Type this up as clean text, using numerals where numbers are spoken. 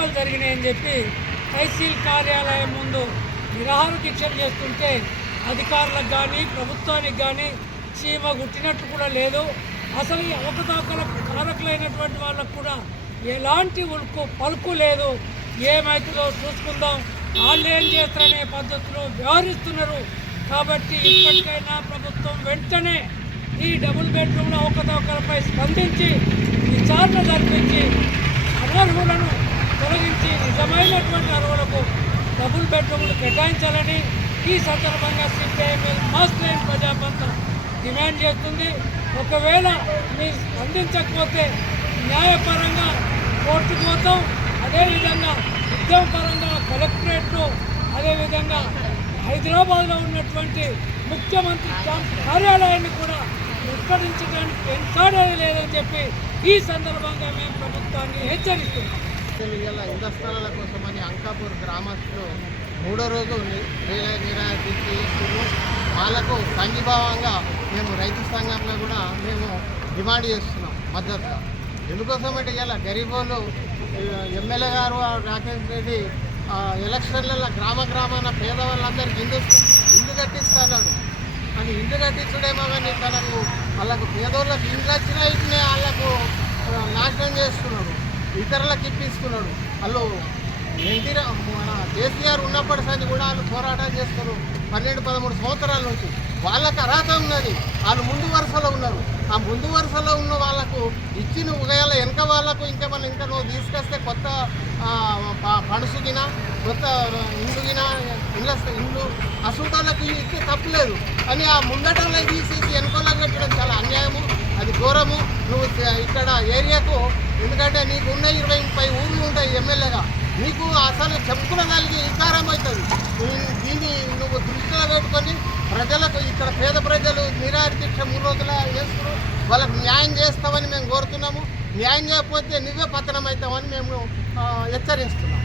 అవకతవకలు జరిగినాయని చెప్పి తహసీల్ కార్యాలయం ముందు నిరాహార దీక్షలు చేస్తుంటే అధికారులకు కానీ ప్రభుత్వానికి కానీ చీమ గుట్టినట్టు కూడా లేదు. అసలు ఈ అవకతవకలకు కారకులైనటువంటి వాళ్ళకు కూడా ఎలాంటి పలుకు లేదు. ఏమవుతుందో చూసుకుందాం, వాళ్ళు ఏం చేస్తారనే పద్ధతిలో వ్యవహరిస్తున్నారు. కాబట్టి ఇప్పటికైనా ప్రభుత్వం వెంటనే ఈ డబుల్ బెడ్రూమ్ల అవకతవకలపై స్పందించి విచారణ జరిపించి అనర్హులను తొలగించి నిజమైనటువంటి అర్హులకు డబుల్ బెడ్రూమ్లు కేటాయించాలని ఈ సందర్భంగా సిపిఐఎంఎల్ మాస్ లైన్ ప్రజాపంత డిమాండ్ చేస్తుంది. ఒకవేళ మీరు స్పందించకపోతే న్యాయపరంగా కోర్టుకు పోతాం. అదేవిధంగా ఉద్యమపరంగా కలెక్టరేట్లో, అదేవిధంగా హైదరాబాద్లో ఉన్నటువంటి ముఖ్యమంత్రి క్యాంప్ కార్యాలయాన్ని కూడా ముట్టడించడానికి వెనుకాడేది లేదని చెప్పి ఈ సందర్భంగా మేము ప్రభుత్వాన్ని హెచ్చరిస్తున్నాం. ఇళ్ల స్థలాల కోసమని అంకాపూర్ గ్రామస్తులు 3వ రోజు నిరాదీక్ష చేస్తున్నారు. వాళ్ళకు సంఘీభావంగా మేము రైతు సంఘంలో కూడా మేము డిమాండ్ చేస్తున్నాం మద్దతుగా. ఎందుకోసమంటే ఇలా గరీబోళ్ళు ఎమ్మెల్యే గారు రాకేష్ రెడ్డి ఎలక్షన్లలో గ్రామాన పేదవాళ్ళందరికీ ఇల్లు కట్టిస్తున్నాడు. అని ఇల్లు కట్టించడేమో కానీ తనకు వాళ్ళకు పేదోళ్ళకి ఇల్లు వచ్చినా ఇట్నే వాళ్ళకు నాశనం చేస్తున్నాడు, ఇతరులకు ఇప్పిస్తున్నాడు. వాళ్ళు మన కేసీఆర్ ఉన్నప్పటి సంది కూడా వాళ్ళు పోరాటం చేస్తారు. 12-13 సంవత్సరాల నుంచి వాళ్ళకు అర్హత ఉన్నది. వాళ్ళు ముందు వరుసలో ఉన్నారు. ఆ ముందు వరుసలో ఉన్న వాళ్ళకు ఇచ్చిన ఉదయాల వెనక వాళ్ళకు ఇంకా నువ్వు తీసుకొస్తే కొత్త పడుసుగినా కొత్త ఇండ్లుగినా ఇండ్లు అసూటాలకు ఇస్తే తప్పులేదు. అని ఆ ముందటలో తీసేసి వెనుకలో కట్టడం చాలా అన్యాయము, అది ఘోరము. నువ్వు ఇక్కడ ఏరియాకు, ఎందుకంటే నీకు ఉన్న 20-30 ఊళ్ళు ఉంటాయి ఎమ్మెల్యేగా, నీకు అసలు చెప్పుకునగలిగి వికారం అవుతుంది. దీన్ని నువ్వు దృష్టిలో పెట్టుకొని ప్రజలకు, ఇక్కడ పేద ప్రజలు నిరాహార దీక్ష 3 రోజుల చేస్తున్నారు, వాళ్ళకు న్యాయం చేస్తామని మేము కోరుతున్నాము. న్యాయం చేయకపోతే నువ్వే పతనం అవుతామని మేము హెచ్చరిస్తున్నాం.